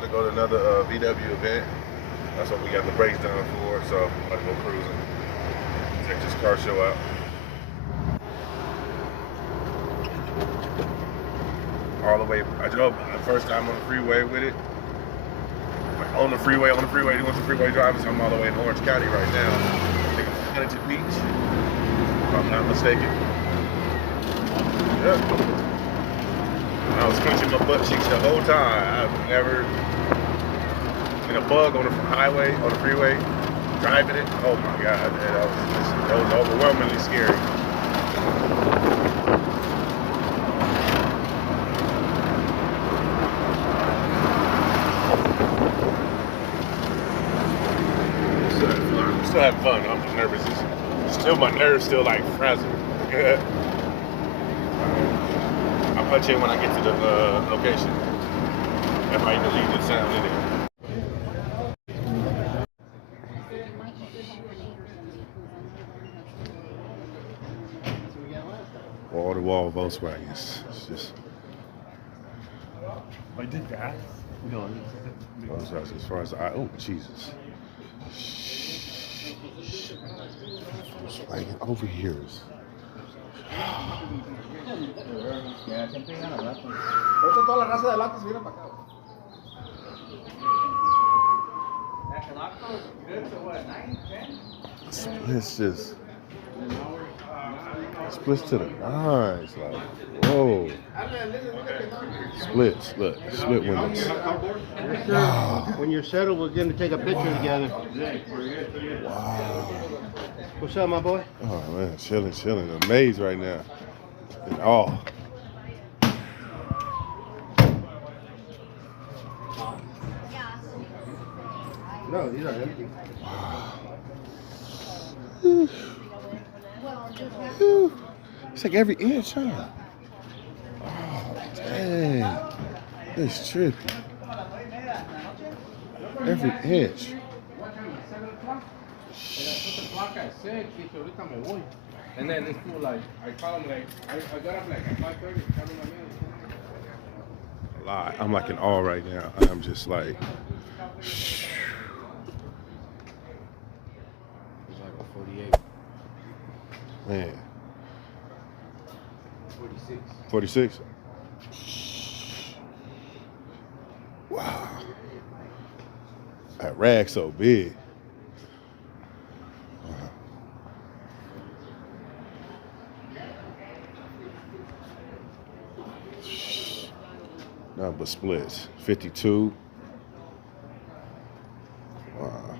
about to go to another VW event. That's what we got the brakes done for, so I'm about to go cruising. Check this car show out. All the way, I drove the first time on the freeway with it. Like on the freeway, doing some freeway driving. So I'm all the way in Orange County right now. I think it's Huntington Beach, if I'm not mistaken. Yeah. I was clenching my butt cheeks the whole time. I've never been a bug on the highway, on the freeway, driving it. Oh my God, man, that was overwhelmingly scary. Still having fun. I'm just nervous. My nerves still like frazzled. I'll punch in when I get to the location. If I even leave the sound in it. Wall-to-wall Volkswagens. It's just. I did that. No. Volkswagens as far as oh Jesus. Like over here is. Splits just splits to the nines, like whoa. Splits, look, split windows. Wow. When you're settled, we're going to take a picture together. Wow. What's up, my boy? Oh man, chilling. Amazed right now. In awe. No, these are empty. It's like every inch, huh? Oh, dang. It's trippy. Every inch. And then this fool, like, I call him, like, I got up like at 5:30. A lot. I'm like in awe right now. I'm just like. It's like a 48. Man. 46. 46? Wow. That rag so big. Wow. Nothing but splits. 52. Wow.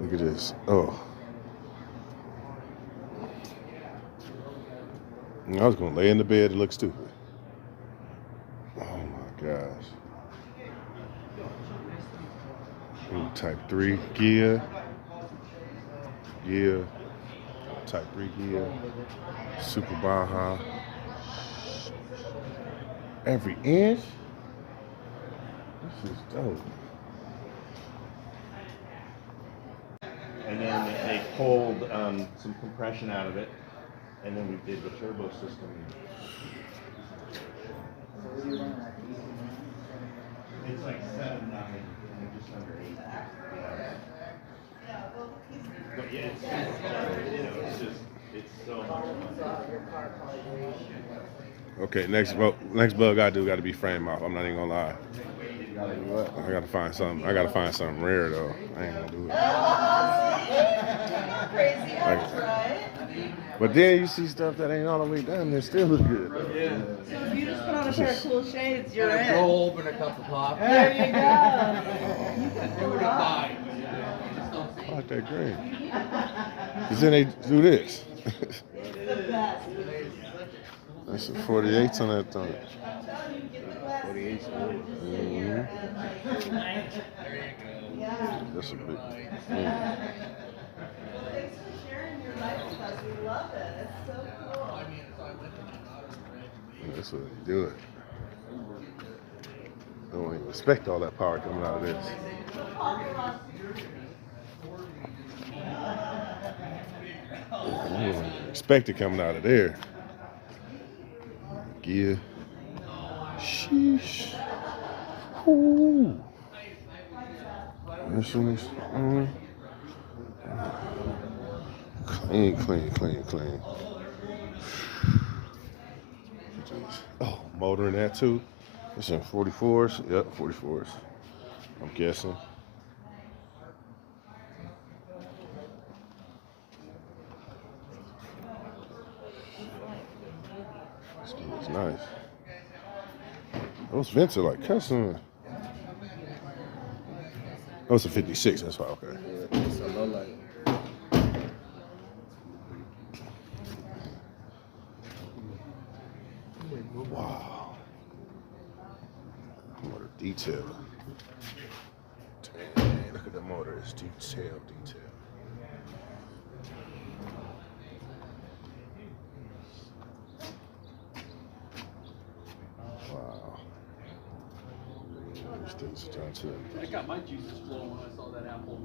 Look at this. Oh. I was gonna lay in the bed and look stupid. Oh my gosh. Ooh, type 3 gear. Type 3 gear. Super Baja. Every inch? This is dope. And then they pulled some compression out of it, and then we did the turbo system. It's like 7.9 and just under 8. But yeah, it's so much fun. Okay, next bug I do got to be frame off. I'm not even gonna lie. I gotta find something. I gotta find something rare though. I ain't gonna do it. Crazy horse, right? But then you see stuff that ain't all the way done. It still look good. Yeah. So if you just put on a pair of cool shades, you're in. Roll open a cup of coffee. There you go. You can pull it off. I like that green. Cause then they do this. It's the best. That's a 48 on that thing. 48. Mm-hmm. That's a big. Thanks for sharing your life with us. We love it. It's so cool. That's what they do it. I don't even expect all that power coming out of this. I don't even expect it coming out of there. Gear. Sheesh. Ooh. This one is clean, clean, clean, clean. Oh, motor in that too. It's in 44s. Yep, 44s. I'm guessing. This dude is nice. Those vents are like custom. Oh, it's a 56. That's why. Okay. Yeah, it's a low light. Wow. Motor detail. Dang, look at the motor. It's detail. Wow. These things are done too. I got my juices flowing when I saw that apple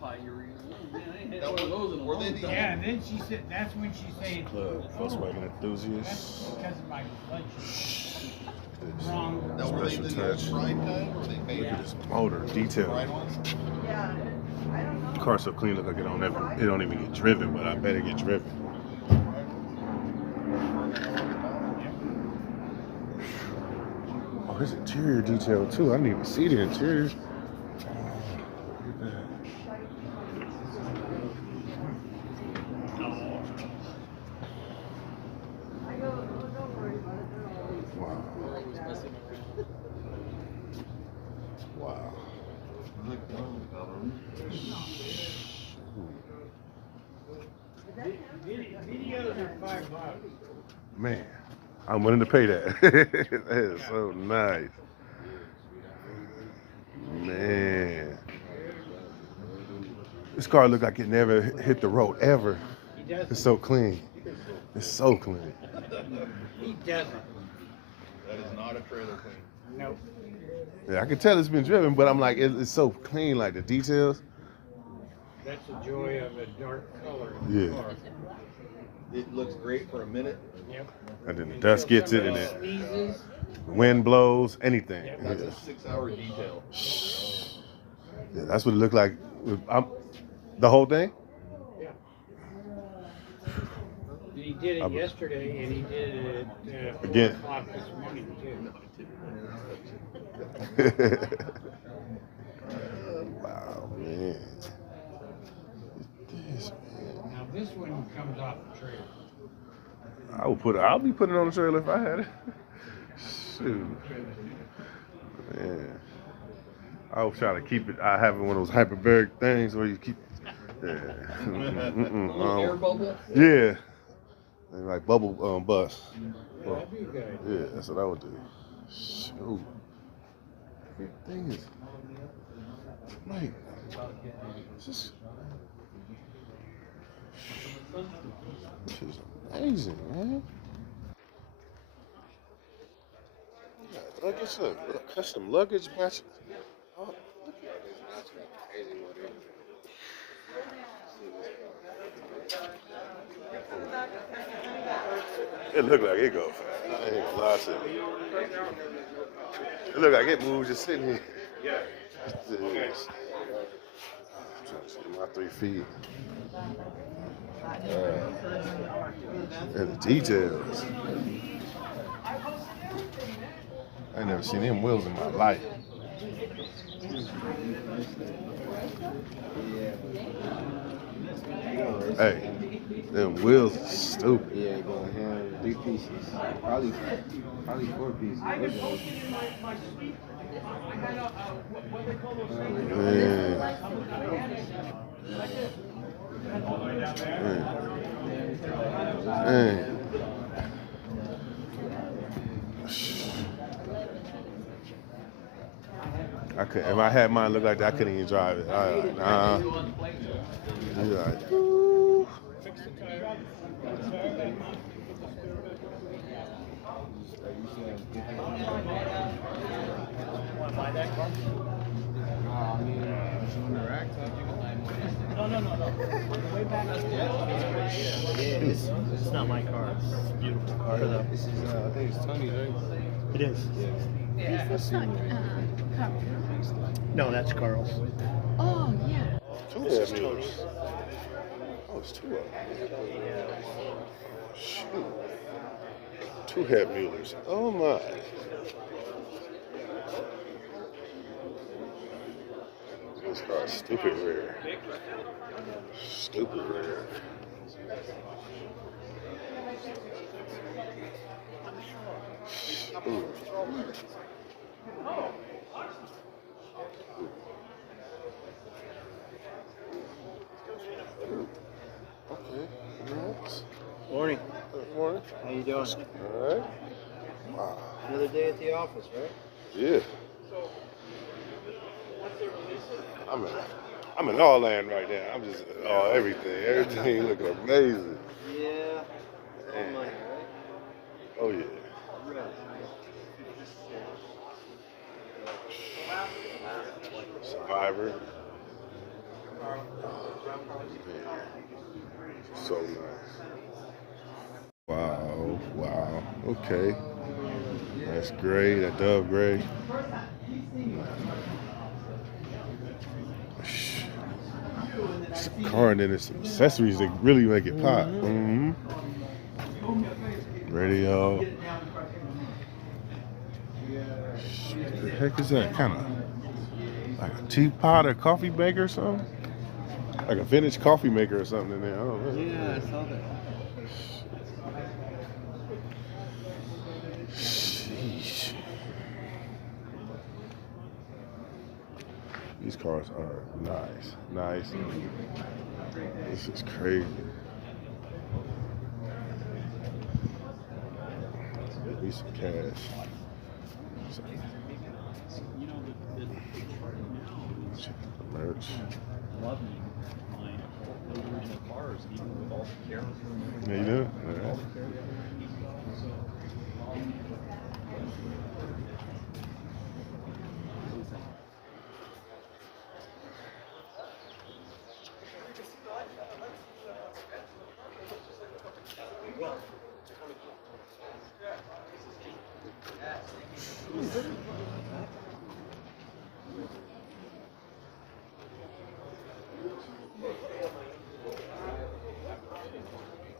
pie you were eating. Oh, man, I ain't had one of those in a long time. Yeah, and then she said, that's when she said, Club, Volkswagen that's enthusiasts. because of my blood sugar. This Wrong. special touch. Look at this motor detail. Yeah, I don't know. Car's so clean, look like it don't even get driven, but I bet it get driven. Oh, there's interior detail too. I didn't even see the interior. Look at that. Don't worry about it. They're always Wow. like that. Wow. Videos are $5. Man, I'm willing to pay that. That is so nice. Man. This car looked like it never hit the road ever. He doesn't. It's so clean. It's so clean. He doesn't. That is not a trailer clean. Nope. Yeah, I can tell it's been driven, but I'm like, it's so clean, like the details. That's the joy of a dark color. Yeah. car. It looks great for a minute. Yep. And then the dust gets it, and Somebody then sneezes. the wind blows, anything. Yeah, That's Yeah. a 6-hour detail. Yeah, that's what it looked like. The whole thing? Yeah. He did it I'm- yesterday, and he did it at 4 Again. o'clock this morning, too. Wow, man. This, man. Now, this one comes off the trailer. I'll be putting it on the trailer if I had it. Shoot. Man. I was trying to keep it. I have one of those hyperbaric things where you keep. Yeah. Little air bubble. Yeah. And like bubble bust. Well, That'd be a good idea. yeah, that's what I would do. Shoot. Everything is. Like. Just. This is amazing, man. Yeah, luggage, look, custom luggage match. Oh, look at this matching. Crazy what it is. It look like it go fast. I ain't gonna lie to you. It look like it moves just sitting here. Yeah. I'm trying to see my 3 feet. And the details. I ain't never seen them wheels in my life. Hey, them wheels are stupid. Yeah, going ham, 3 pieces. Probably 4 pieces. Man. Man. I could, if I had mine look like that, I couldn't even drive it. Nah. Yeah, like, ooh. It's not my car. It's a beautiful car though. This is, I think it's Tony's, right? It is. Yeah. This looks like Carl. No, that's Carl's. Oh, yeah. Two half Muellers. Oh, it's two of them. Shoot. Two half Muellers. Oh my. This car's stupid rare. Stupid rare. Ooh. Okay. Morning. Good morning. How you doing? All right. Wow. Another day at the office, right? Yeah. I'm in all land right now. I'm just everything. Everything looking amazing. Yeah. All Man. money, right? Oh yeah. Survivor. So nice. Wow, wow. Okay. That's gray, that dove gray. Some car and then there's some accessories that really make it pop. Mm-hmm. Radio. What the heck is that? Kind of like a teapot or coffee maker or something? Like a vintage coffee maker or something in there. I don't know. Yeah, I saw that. Sheesh. These cars are nice. Nice. This is crazy. Need some cash. You know, the Check the merch. loving my original cars, even with all the cameras. Yeah, you do? All right.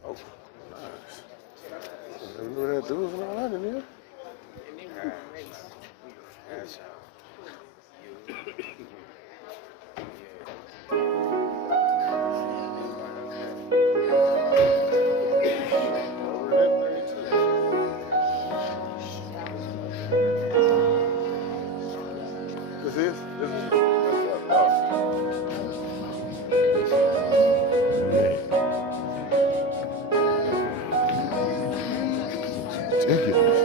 Oh, nice. I never knew they had dudes and all that in here. This is? That's ridiculous.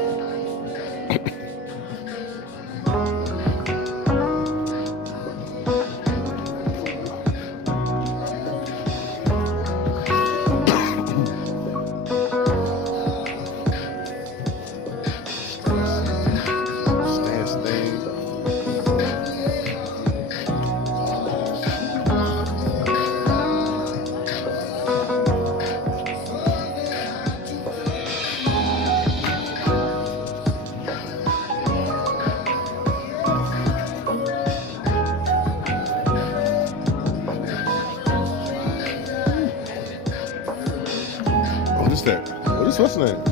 What is that? What is what's name?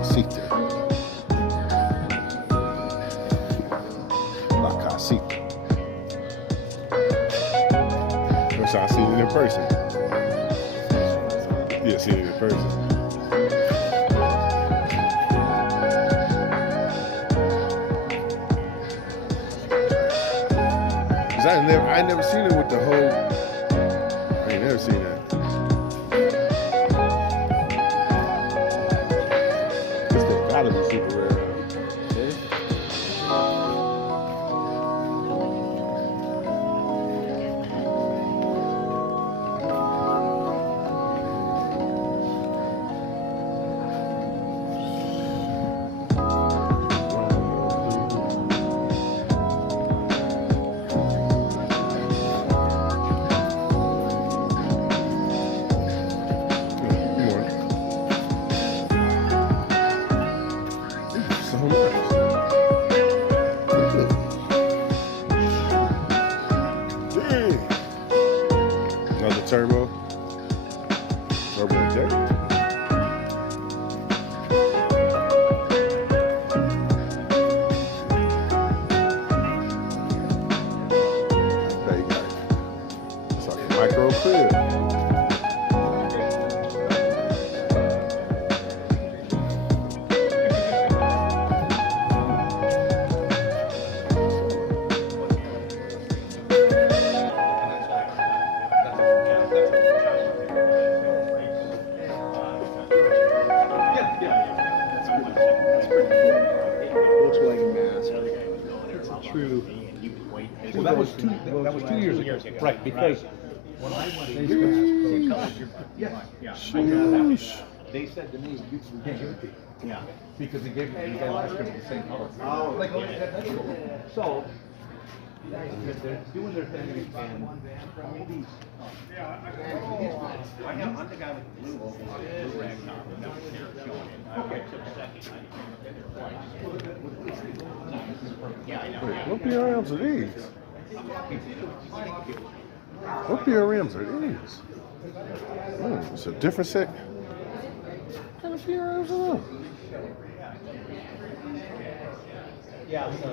Casita. La Casita. First time I seen it in person. Yeah, seen it in person. Cause I never seen it with the whole. I ain't never seen that. Gotta be super rare. Turbo jet. There you go. It's like a micro crib. Volkswagen mask. It's a true. Well, that was 2 years ago. Right, because when I went, they said to me, we can't give it to you. Yeah. Because they gave me the last the same color. Oh, like so. They're doing their thing, and maybe. I'm the guy with the blue rag top. Okay. Wait, what BRMs are these? What BRMs are these? Oh, it's a different set. What kind of BRMs are those? Yeah, so.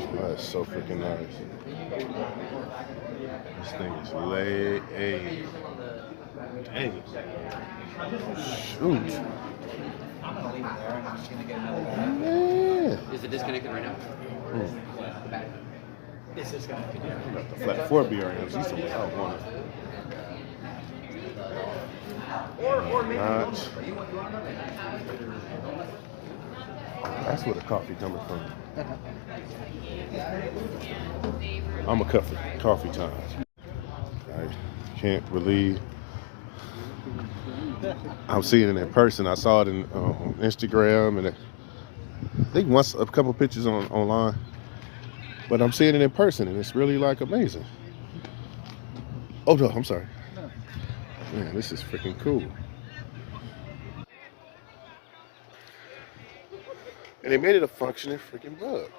Oh, that's so freaking nice. This thing is lay. Dang. Shoot. Yeah. Is it disconnected right now? It's disconnected. I got the flat 4 BRMs. These are what I wanted. Not. That's where the coffee coming from. I'm a cut for coffee time. I can't believe I'm seeing it in person. I saw it on Instagram, and I think once a couple pictures online. But I'm seeing it in person, and it's really like amazing. Oh no, I'm sorry. Man, this is freaking cool. And they made it a functioning freaking bug.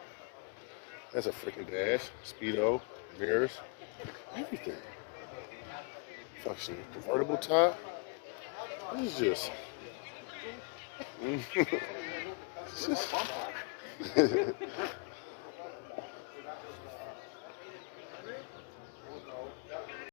That's a freaking dash, speedo, mirrors, everything. Functioning convertible top. This is just. It's just